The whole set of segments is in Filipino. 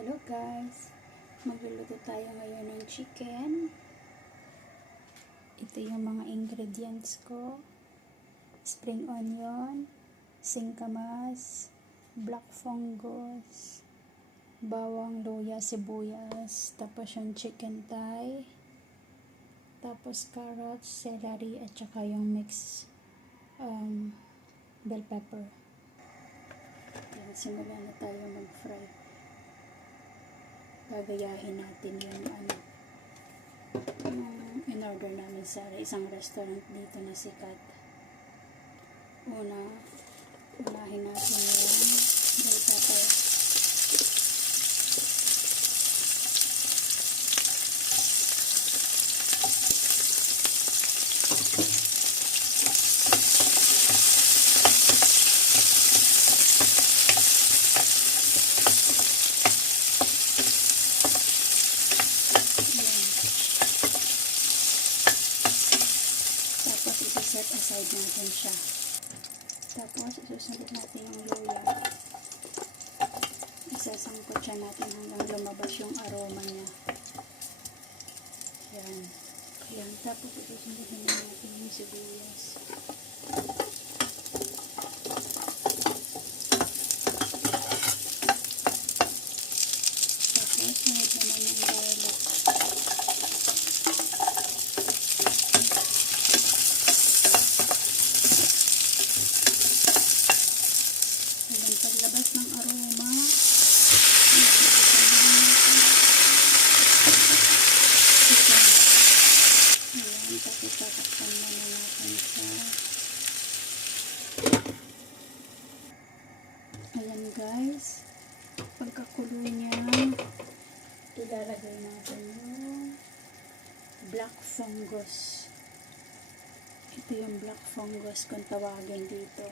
Hello guys, magluluto tayo ngayon ng chicken. Ito yung mga ingredients ko: spring onion, singkamas, black fungus, bawang, luya, sibuyas, tapos yung chicken thigh, tapos carrots, celery, at saka yung mix bell pepper. Yan, simulan na tayo mag-fry. Gagayahin natin yung in-order namin sa isang restaurant dito na sikat. Unahin natin yung bell pepper. Set aside natin siya. Tapos, isusunod natin yung luya. Isasangkot siya natin hanggang lumabas yung aroma niya. Yan. Yan. Tapos, isusunod natin yung sibuyas. Tapos, sunod naman yung garlic. Paglabas ng aroma, ayan, tapos tatakpan muna natin siya. Ayan guys, pagkakulo niya, ilalagay natin yung black fungus. Ito yung black fungus kung tawagin dito.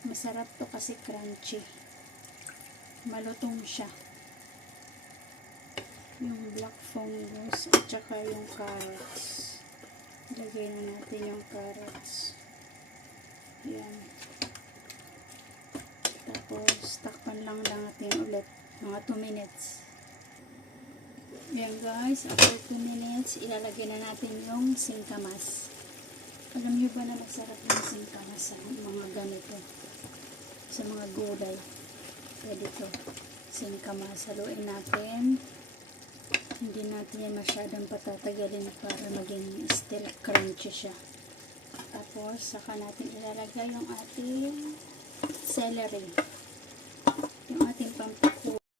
Masarap to kasi crunchy. Malutong siya. Yung black fungus at saka yung carrots. Ilagay na natin yung carrots. Yan. Tapos, takpan lang natin ulit. Mga 2 minutes. Yan guys, after 2 minutes, ilalagay na natin yung singkamas. Alam nyo ba na masarap yung singkamas sa mga ganito? Sa mga gulay. Pwede ito. Singkamas. Haluin natin. Hindi natin yan masyadong patatagalin para maging still crunchy siya. Tapos, saka natin ilalagay yung ating celery. Yung ating pampako.